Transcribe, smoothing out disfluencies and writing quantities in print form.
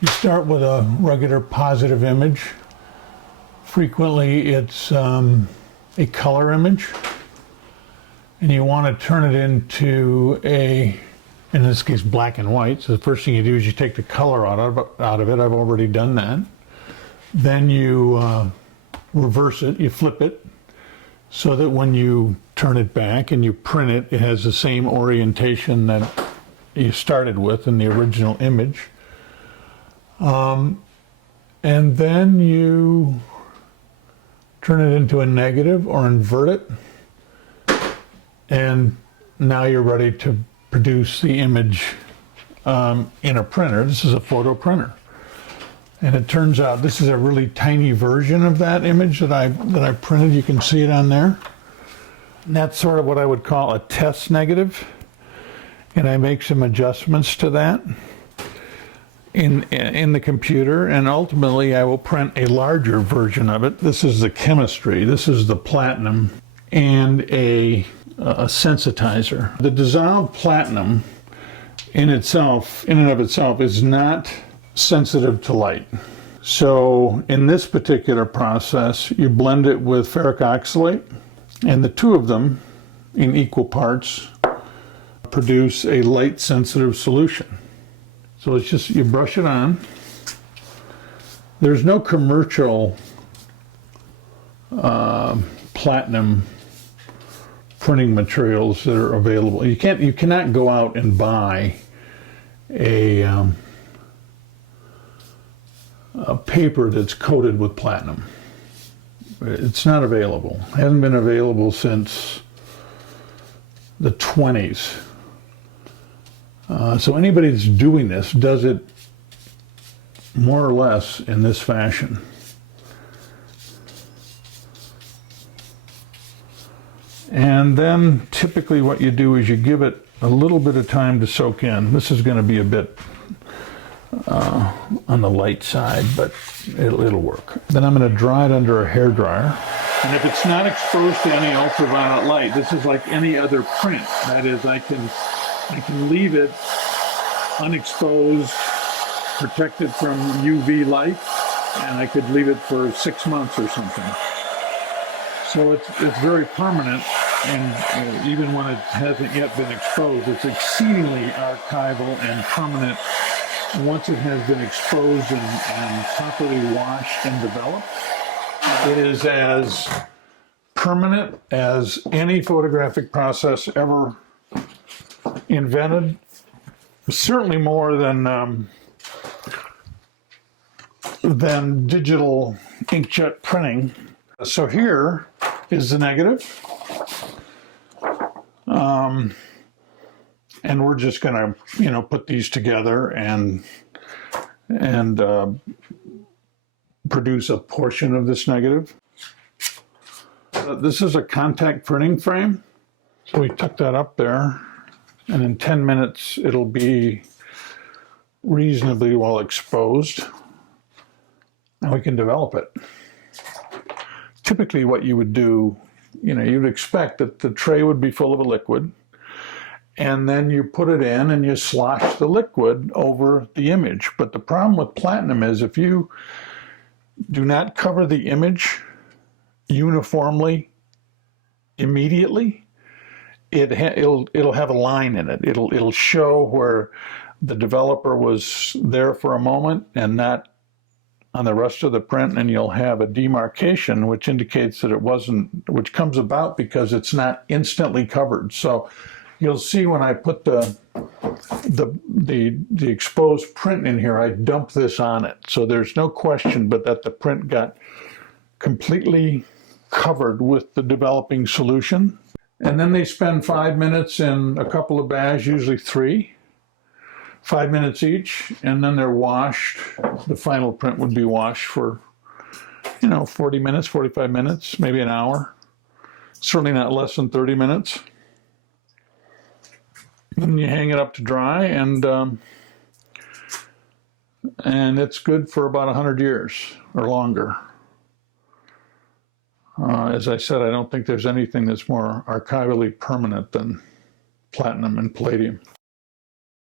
You start with a regular positive image. Frequently it's a color image, and you want to turn it into in this case, black and white. So the first thing you do is you take the color out of it. I've already done that. Then you reverse it, you flip it, so that when you turn it back and you print it, it has the same orientation that you started with in the original image. And then you turn it into a negative or invert it, and now you're ready to produce the image in a printer. This is a photo printer, and it turns out this is a really tiny version of that image that I printed. You can see it on there. And that's sort of what I would call a test negative, and I make some adjustments to that in the computer, and ultimately I will print a larger version of it. This is the chemistry. This is the platinum and a sensitizer. The dissolved platinum in and of itself is not sensitive to light. So in this particular process, you blend it with ferric oxalate, and the two of them in equal parts produce a light sensitive solution. So it's just, you brush it on. There's no commercial platinum printing materials that are available. You cannot go out and buy a paper that's coated with platinum. It's not available. It hasn't been available since the 20s. So anybody that's doing this does it more or less in this fashion. And then typically what you do is you give it a little bit of time to soak in. This is going to be a bit on the light side, but it'll work. Then I'm going to dry it under a hair dryer. And if it's not exposed to any ultraviolet light, this is like any other print. That is, I can leave it unexposed, protected from UV light, and I could leave it for 6 months or something. So it's very permanent, and even when it hasn't yet been exposed, it's exceedingly archival and permanent once it has been exposed and properly washed and developed. It is as permanent as any photographic process ever invented, certainly more than digital inkjet printing. So here is the negative, and we're just going to put these together and produce a portion of this negative. This is a contact printing frame, so we tuck that up there, and in 10 minutes it'll be reasonably well exposed, and we can develop it. Typically what you would do, you'd expect that the tray would be full of a liquid, and then you put it in and you slosh the liquid over the image. But the problem with platinum is if you do not cover the image uniformly immediately, it'll have a line in it. It'll show where the developer was there for a moment and not on the rest of the print, and you'll have a demarcation which indicates that it wasn't, which comes about because it's not instantly covered. So you'll see when I put the exposed print in here, I dump this on it. So there's no question but that the print got completely covered with the developing solution. And then they spend 5 minutes in a couple of baths, usually 3. 5 minutes each, and then they're washed. The final print would be washed for, 40 minutes, 45 minutes, maybe an hour. Certainly not less than 30 minutes. Then you hang it up to dry, and it's good for about 100 years or longer. As I said, I don't think there's anything that's more archivally permanent than platinum and palladium.